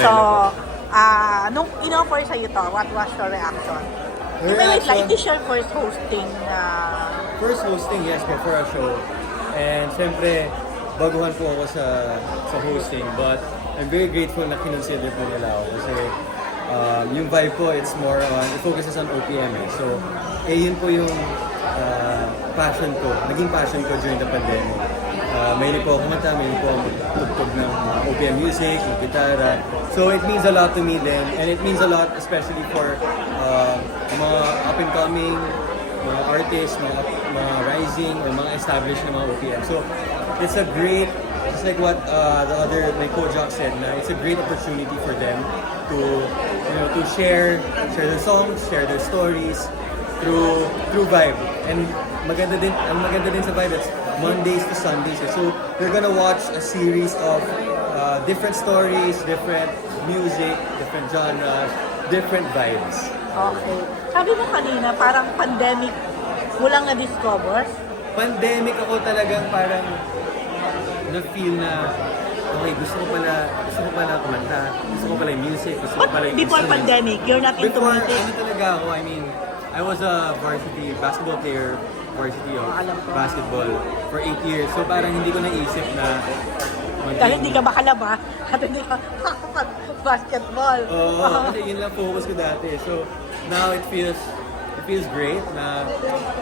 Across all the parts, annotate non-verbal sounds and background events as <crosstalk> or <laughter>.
So, ah, nung in-offer sa'yo to, what was your reaction? Your Wait, wait lang, reaction? it is your first hosting uh, First hosting, yes po, for a show. And siyempre, baguhan po ako sa sa hosting. But I'm very grateful na kinonsider po nila ako. Kasi um, yung vibe po, it's more on, it focuses on OPM eh. So, eh yun po yung uh, passion ko, naging passion ko during the pandemic. Uh, mahilig po ako mahilig po ako ng mga OPM music, ng gitara. So it means a lot to me then, and it means a lot especially for uh, mga up-and-coming mga artists, mga, mga rising, mga established na mga OPM. So, it's a great, just like what uh, the other, my co-jock said, na it's a great opportunity for them to, you know, to share, share their songs, share their stories through, through Vibe. And maganda din, ang maganda din sa Vibe, it's Mondays to Sundays. So, they're gonna watch a series of uh, different stories, different music, different genres, different vibes. Okay. Sabi mo kanina, parang pandemic, walang na-discover. pandemic ako talagang parang na-feel na okay, gusto ko pala, gusto ko pala kumanta, gusto ko pala yung music, gusto ko But pala yung before instrument. pandemic, you're not into Before, music. ano talaga ako, I mean, I was a varsity basketball player, varsity of basketball for 8 years. So parang hindi ko naisip na Dahil hindi ka makalaba at hindi ka <laughs> basketball. Oo, kasi yun lang focus ko dati. So, now it feels it feels great na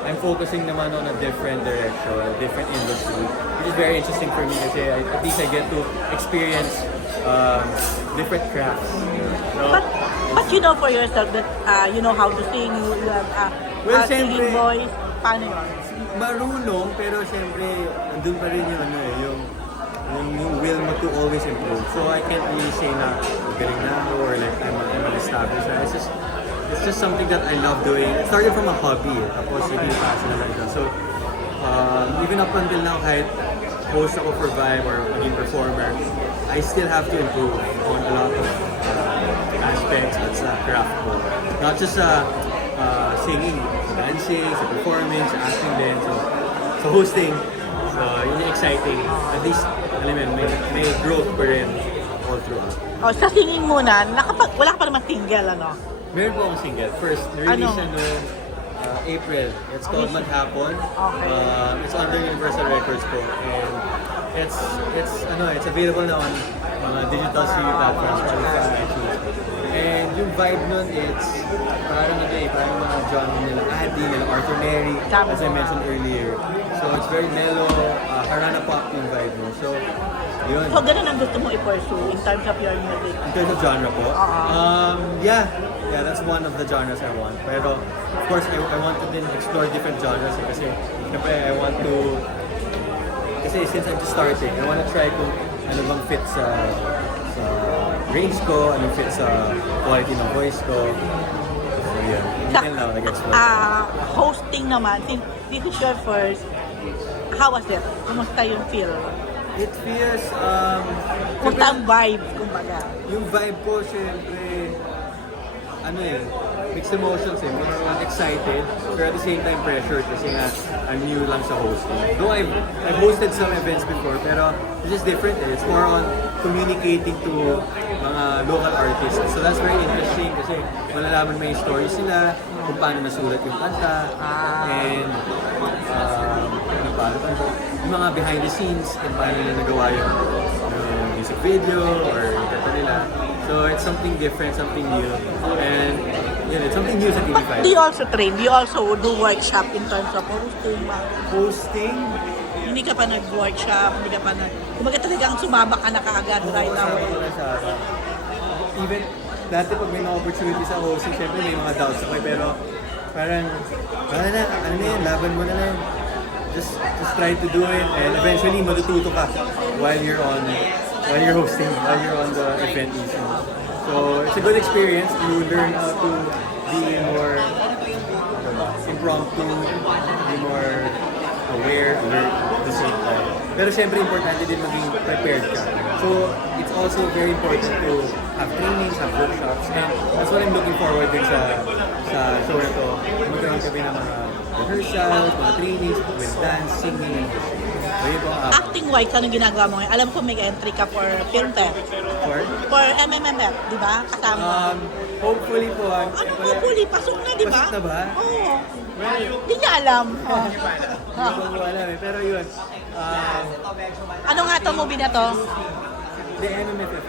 I'm focusing naman on a different direction, a different industry. Which is very interesting for me kasi I, at least I get to experience um, different crafts. So, But, but you know for yourself that uh, you know how to sing, you, you have uh, Well, uh, singing voice. Paano yun? marunong, pero syempre, andun pa rin yung, ano, eh, yung, yung, yung will mo to always improve. So I can't really say na galing na ako or like I'm, I'm an established. It's just, it's just something that I love doing. It started from a hobby, tapos naging passion na siya. So, um, even up until now, kahit host ako for Vibe or maging performer, I still have to improve on a lot of uh, aspects at sa craft ko. Not just sa uh, singing, sa dancing, sa performance, sa acting din. So, sa hosting, so yun yung exciting. At least, alam mo may, may growth pa rin all throughout. Oh, sa singing muna, nakapag, wala ka pa naman single, ano? Meron po akong single. First, release Ano? noong uh, April. It's called Maghapon. Okay. Um, it's under Universal Records po. And it's, it's, ano, it's available na on mga digital streaming platforms, yung vibe nun, it's parang ano eh, parang mga genre nila Adi, nila Arthur Mary, Tama. as I mentioned earlier. So it's very mellow, uh, Harana pop yung vibe mo. So, yun. So, ganun ang gusto mo i-pursue in terms of your music. In terms of genre po? Oo. Um, yeah. Yeah, that's one of the genres I want. Pero, of course, I, I want to din explore different genres eh, kasi, syempre, I want to, kasi since I'm just starting, I want to try kung ano bang fit sa, sa range ko, ano fit sa quality ng voice ko. So, yun. Until now, nag-explore. Ah, hosting naman, since this is your first, how was it? Kumusta yung feel? It feels, um, Kumusta ang vibe, kumbaga? yung vibe ko, syempre, ano eh, mixed emotions eh. On excited, pero at the same time pressured kasi nga I'm new lang sa hosting. Though I've, I've hosted some events before, pero this is different eh. It's more on communicating to mga local artists. So that's very interesting kasi malalaman mo yung stories nila, kung paano nasulat yung kanta, and um, ano pa, ano pa, yung mga behind the scenes, kung paano nila nagawa yung, yung music video or yung kanta nila. So it's something different, something new, and yun, it's something new sa But do you TV5. also train? Do you also do workshop in terms of hosting? Hosting, Hindi ka pa nag-workshop, hindi ka pa nag... Kumbaga talagang sumama ka na kaagad right away. Even, dati pag may opportunity sa hosting, syempre may mga doubts ako eh, pero parang, ano na, ano na yan, laban mo na lang. Just, just try to do it, and eventually matututo ka while you're on, while you're hosting, while you're on the event issue. So, it's a good experience. You learn how to be more impromptu, be more aware, alert at the same time. Pero syempre, importante din maging prepared ka. So, it's also very important to have trainings, have workshops, and that's what I'm looking forward din sa sa show na to. Magkaroon kami ng mga rehearsals, mga trainings with dance, singing, and music. So yun po apat. Acting-wise, anong ginagawa mo ngayon? Alam ko may entry ka for film fest. For? For MMMF, di ba? Kasama. Um, hopefully po, ano huli, pasok na, di ba? Pasok na ba? Oo. Well, Hindi niya alam. <laughs> Oh. Hindi ko alam eh. Pero yun, um, Ano nga to movie na to? the MMFF.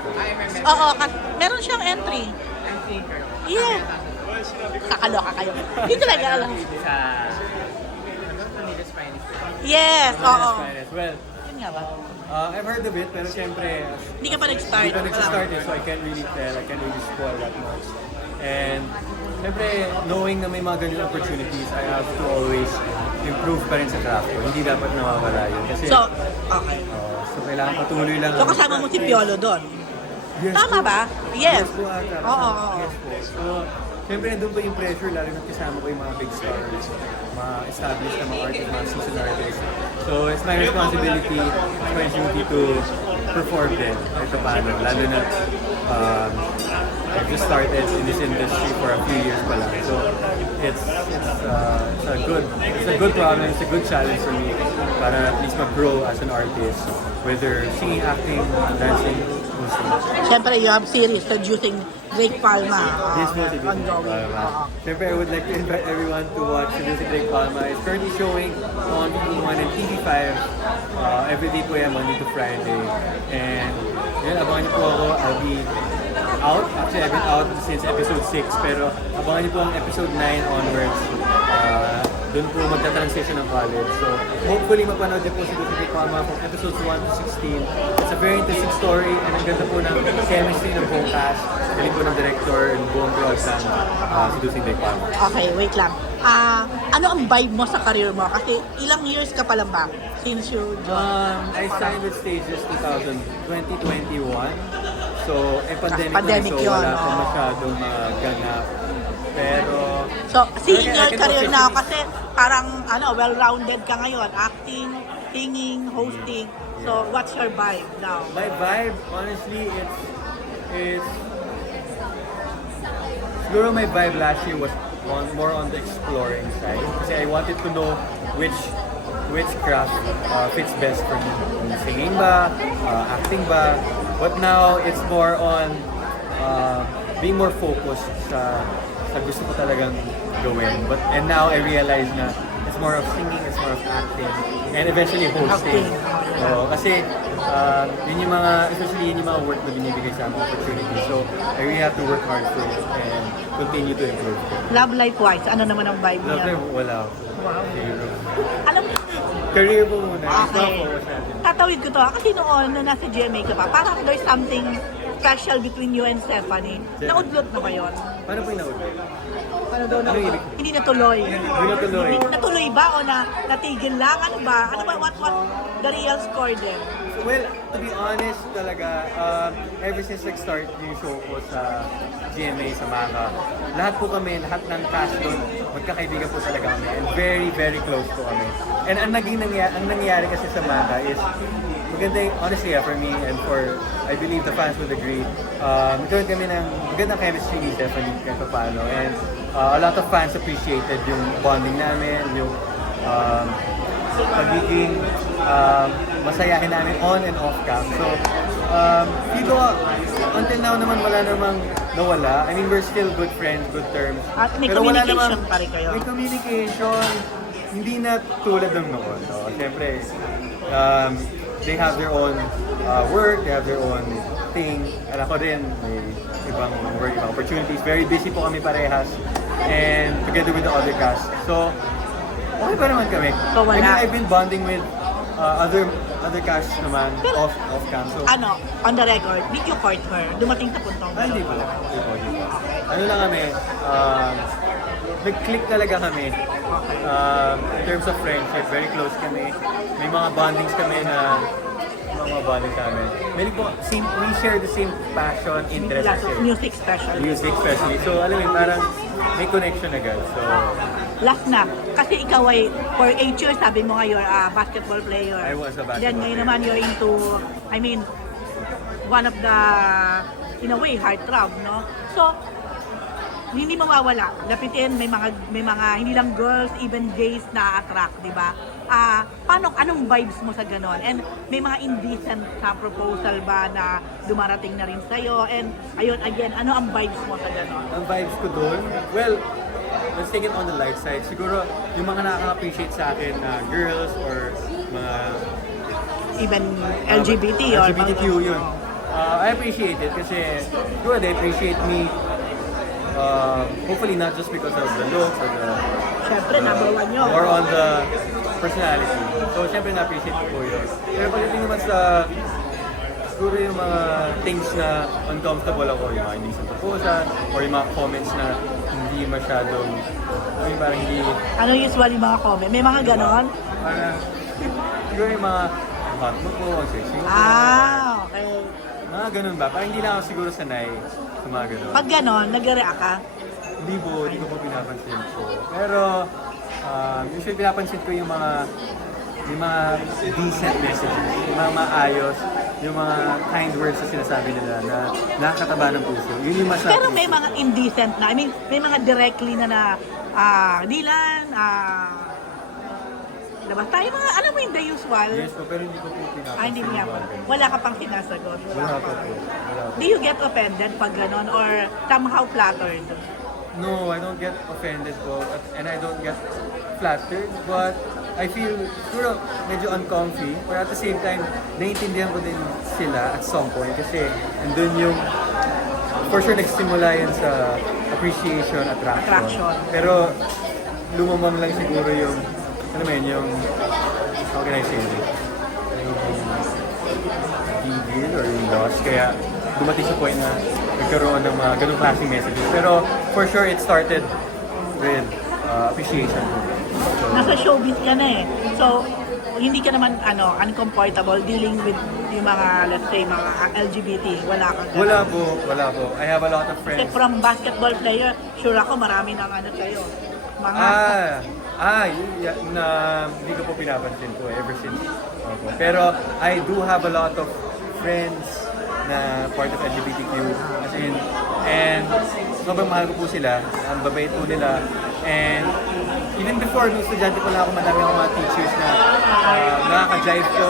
Oo, kas- meron siyang entry. Yeah. Kakaloka kayo. Hindi talaga alam. sa ano, Sonidas Finest. Yes, oo. Well, Yun nga ba? uh, I've heard of it, pero siyempre, Hindi ka pa nag-start. Hindi pa nag-start eh, so I can't really tell, I can't really spoil that much. And, siyempre, knowing na may mga ganyan opportunities, I have to always improve pa rin sa craft ko. Hindi dapat nawawala yun. Kasi, So, okay. uh, so kailangan patuloy lang. So kasama mo si Piolo doon. Yes Tama po. ba? Yes. Yes po ata. Oo, oo, oo. Yes po. So, siyempre nandun pa yung pressure, lalo na kasama ko yung mga big stars, mga established na mga artists, mga seasoned artists. So, it's my responsibility, it's my duty to perform din, kahit paano. Lalo na, um, I just started in this industry for a few years pa lang. So, it's, it's, uh, it's a good, it's a good problem, it's a good challenge for me para at least mag-grow as an artist, whether singing, acting, dancing, hosting. Siyempre, you have series seducing Drake Palma. uh, This was. Oo. Palma. Siyempre, I would like to invite everyone to watch the Music Drake Palma. It's currently showing on TV1 and TV5 uh, every day po yan, Monday to Friday. And yun, abangan niyo po ako. I'll be out. Actually, I've been out since episode 6. Pero abangan niyo po ang episode 9 onwards. Uh, doon po magta-transition ng college. So, hopefully mapanood niyo po si Music Drake Palma from episodes 1 to 16. It's a very interesting story and ang ganda po ng chemistry ng cast. Galing po ng director and buong production uh, si Lucy Drake Palma. Okay, wait lang. Ah, ano ang vibe mo sa career mo? Kasi ilang years ka pa lang ba since you joined? Um, I signed with Stages 2000, 2021. So, eh, pandemic, Ah, pandemic na, so yun, wala pa oo. masyadong mga ganap. Pero, So, seeing your career now kasi parang ano, well-rounded ka ngayon. Acting, singing, hosting. So, what's your vibe now? my vibe, honestly, it's, it's, siguro my vibe last year was on, more on the exploring side. Kasi I wanted to know which which craft uh, fits best for me. Singing ba, uh, acting ba. But now, it's more on uh, being more focused sa sa gusto ko talagang gawin. But and now I realize na it's more of singing, it's more of acting, and eventually hosting. Acting. Oo, kasi uh, yun yung mga, especially yun yung mga work na binibigay sa amin opportunity. So, I really have to work hard for it and continue to improve. Love life-wise, ano naman ang vibe Love niya? life, wala. Wow. Zero. Alam mo, Career po muna. Okay. Tatawid ko to. ah. Kasi noon, na nasa GMA ka pa, parang there's something special between you and Stephanie. Naudlot na ba yun? Paano po yung naudlot? Ano daw na? Ano ibig? Hindi natuloy. Hindi natuloy. Natuloy ba o na natigil lang? Ano ba? Ano ba? What, what the real score din? Well, to be honest talaga, um, ever since nag-start yung show ko sa GMA sa Maka, lahat po kami, lahat ng cast doon, magkakaibigan po talaga kami. And very, very close po kami. And ang naging nangyari, ang nangyari kasi sa Maka is, maganda honestly, yeah, for me and for, I believe the fans would agree, um, nagkaroon kami ng magandang chemistry ni Stephanie kahit pa paano. And uh, a lot of fans appreciated yung bonding namin, yung um, pagiging um, masayahin namin on and off cam. So, um, dito, until now naman wala namang nawala. I mean, we're still good friends, good terms. At may Pero wala communication namang- pa rin kayo. May communication. Hindi na tulad ng noon. No? Siyempre, um, they have their own uh, work, they have their own thing. At ako din, may ibang work, ibang opportunities. Very busy po kami parehas. And together with the other cast. So, okay pa naman kami. So, wala. I mean, I've been bonding with uh, other other casts naman Pero- off off cam. So, Ano, on the record, did you court her? Dumating sa puntong ah, hindi po. Hindi po, hindi po. Ano lang kami, um, nag-click talaga kami. Um, in terms of friendship, very close kami. May mga bondings kami na mga bondings kami. May po, same, we share the same passion, interest Last music special. Music especially. So, alam mo, parang may connection agad. So, Last na. Kasi ikaw ay, for 8 years, sabi mo nga, you're a basketball player. I was a basketball Then ngayon player. naman, you're into, I mean, one of the, in a way, heartthrob, no? So, hindi mawawala. Lapitin, may mga, may mga, hindi lang girls, even gays na attract, di ba? ah, paano, anong vibes mo sa ganon? And may mga indecent sa proposal ba na dumarating na rin sa'yo? And ayun, again, ano ang vibes mo sa ganon? ang vibes ko doon, well, let's take it on the light side. Siguro, yung mga nakaka-appreciate sa akin na girls or mga Even LGBT or LGBTQ yun. Uh, I appreciate it kasi siguro they appreciate me uh, hopefully not just because of the looks or the Siyempre, number one yun. or on the personality. So, syempre na-appreciate ko po yun. Pero pagdating naman sa siguro yung mga things na uncomfortable ako, yung mga hindi sa proposal or yung mga comments na hindi masyadong yung parang hindi Ano usually mga comment? May mga ganon? parang siguro yung mga hot mo po, sexy mo po. Ah. Mga ganun ba? Parang hindi lang ako siguro sanay sa mga ganun. Pag ganon, nag-react ka? Hindi po, hindi ko po pinapansin po. Pero, um, usually pinapansin ko yung mga yung mga decent messages, yung mga maayos, yung mga kind words na sinasabi nila na nakakataba ng puso. Yun yung mas Pero may mga indecent na, I mean, may mga directly na na, ah, Dylan, ah, labas tayo mga, alam mo yung the usual. Yes po, pero hindi ko po pinapansin. Ah, hindi niya ganun. Wala ka pang sinasagot. Wala po po. Wala po. Do you get offended pag ganon or somehow flattered? No, I don't get offended po and I don't get flattered but I feel siguro medyo uncomfy but at the same time naiintindihan ko din sila at some point kasi andun yung for sure nagsimula yan sa appreciation, attraction. Attraction. Pero lumamang lang siguro yung ano mo yun, yung how can I say it? Yung deviant or yung loss kaya dumating sa point na nagkaroon ng mga ganung klaseng messages. Pero for sure it started with uh, appreciation. So, Nasa showbiz ka na eh. So, hindi ka naman ano uncomfortable dealing with yung mga let's say mga LGBT wala kang ganun. wala po, wala po. I have a lot of Kasi friends. from basketball player sure ako marami nang ano sa'yo mga Ah, ah, yan, na hindi ko po pinapansin po ever since. Opo. Pero I do have a lot of friends na part of LGBTQ as in, and sobrang mahal ko po sila, ang babait po nila, and even before, nung estudyante pa lang ako, madami akong mga teachers na uh, nakaka-jive ko,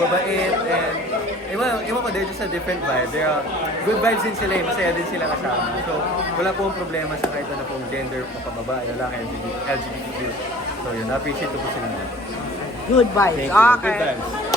mababait, and ewan, ewan ko, they're just a different vibe. They're uh, good vibes din sila, eh, masaya din sila kasama. So, wala pong problema sa kahit ano pong gender, papababae, lalaki, LGBT, LGBTQ. So, yun, na-appreciate ko po sila. good vibes Thank you. okay Good vibes.